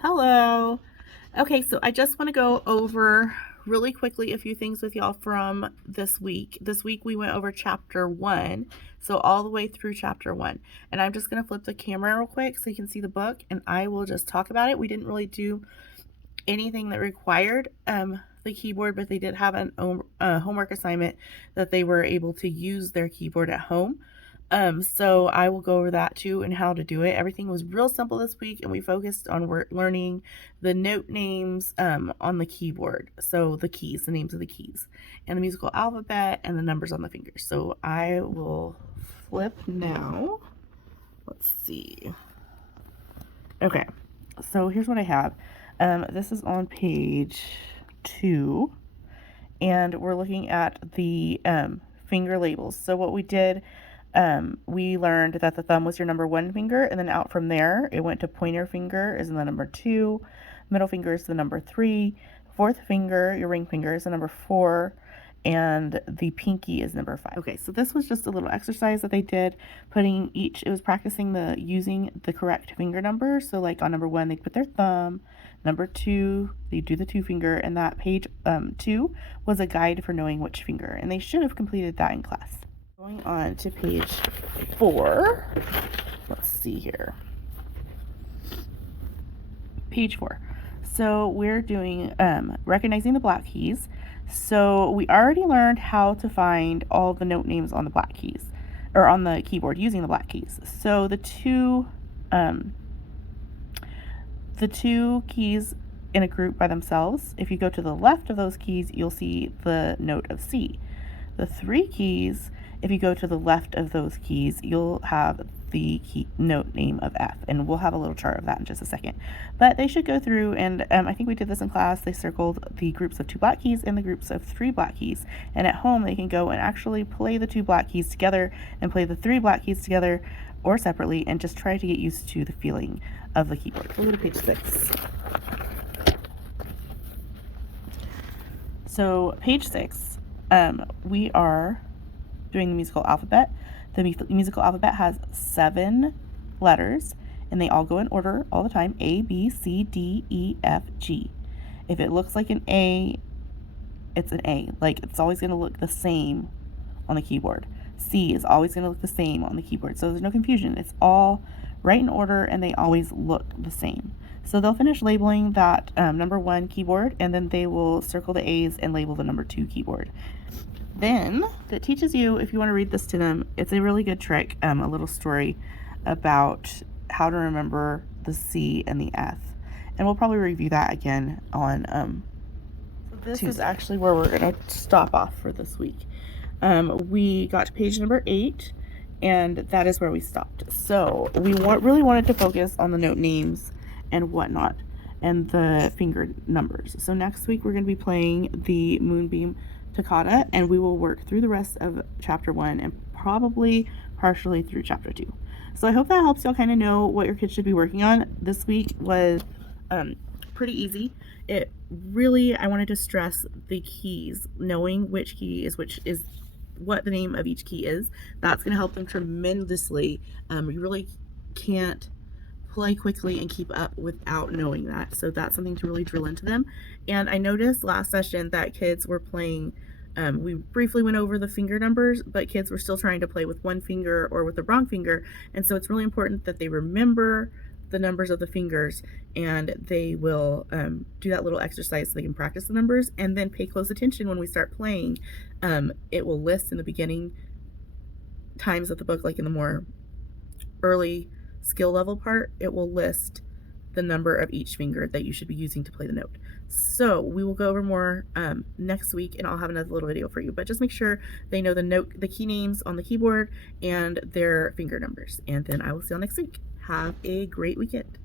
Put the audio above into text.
Hello. Okay, so I just want to go over really quickly a few things with y'all from this week. This week we went over chapter 1, so all the way through chapter 1. And I'm just going to flip the camera real quick so you can see the book, and I will just talk about it. We didn't really do anything that required the keyboard, but they did have a homework assignment that they were able to use their keyboard at home. So I will go over that too and how to do it. Everything was real simple this week, and we focused on learning the note names on the keyboard. So the keys, the names of the keys, and the musical alphabet, and the numbers on the fingers. So I will flip now. Let's see. Okay, so here's what I have. This is on page 2, and we're looking at the finger labels. So what we did, we learned that the thumb was your number 1 finger, and then out from there it went to pointer finger is the number 2, middle finger is the number 3, fourth finger, your ring finger, is the number 4, and the pinky is number 5. Okay, so this was just a little exercise that they did, it was practicing using the correct finger number. So like on number 1 they put their thumb, number 2 they do the 2 finger, and that page 2 was a guide for knowing which finger, and they should have completed that in class. Going on to page 4, let's see here. Page 4. So we're doing recognizing the black keys. So we already learned how to find all the note names on the black keys, or on the keyboard using the black keys. So the two keys in a group by themselves, if you go to the left of those keys, you'll see the note of C. The 3 keys, if you go to the left of those keys, you'll have the note name of F, and we'll have a little chart of that in just a second. But they should go through, and I think we did this in class. They circled the groups of 2 black keys and the groups of 3 black keys, and at home they can go and actually play the 2 black keys together and play the 3 black keys together or separately, and just try to get used to the feeling of the keyboard. We'll go to page 6. So page 6, we are doing the musical alphabet. The musical alphabet has 7 letters, and they all go in order all the time: A, B, C, D, E, F, G. If it looks like an A, it's an A. Like, it's always going to look the same on the keyboard. C is always going to look the same on the keyboard, so there's no confusion. It's all right in order, and they always look the same. So they'll finish labeling that number 1 keyboard, and then they will circle the A's and label the number 2 keyboard. Then that teaches you, if you want to read this to them, it's a really good trick, a little story about how to remember the C and the F, and we'll probably review that again on this Tuesday. Is actually where we're going to stop off for this week. We got to page number 8, and that is where we stopped. So we really wanted to focus on the note names and whatnot and the finger numbers. So next week we're going to be playing the Moonbeam Toccata, and we will work through the rest of chapter 1 and probably partially through chapter 2. So I hope that helps y'all kind of know what your kids should be working on. This week was pretty easy. I wanted to stress the keys, knowing which key is what the name of each key is. That's going to help them tremendously. You really can't play quickly and keep up without knowing that. So that's something to really drill into them. And I noticed last session that kids were playing, we briefly went over the finger numbers, but kids were still trying to play with one finger or with the wrong finger. And so it's really important that they remember the numbers of the fingers, and they will do that little exercise so they can practice the numbers, and then pay close attention when we start playing. It will list in the beginning times of the book, like in the more early skill level part, it will list the number of each finger that you should be using to play the note. So we will go over more next week, and I'll have another little video for you, but just make sure they know the key names on the keyboard and their finger numbers. And then I will see you all next week. Have a great weekend.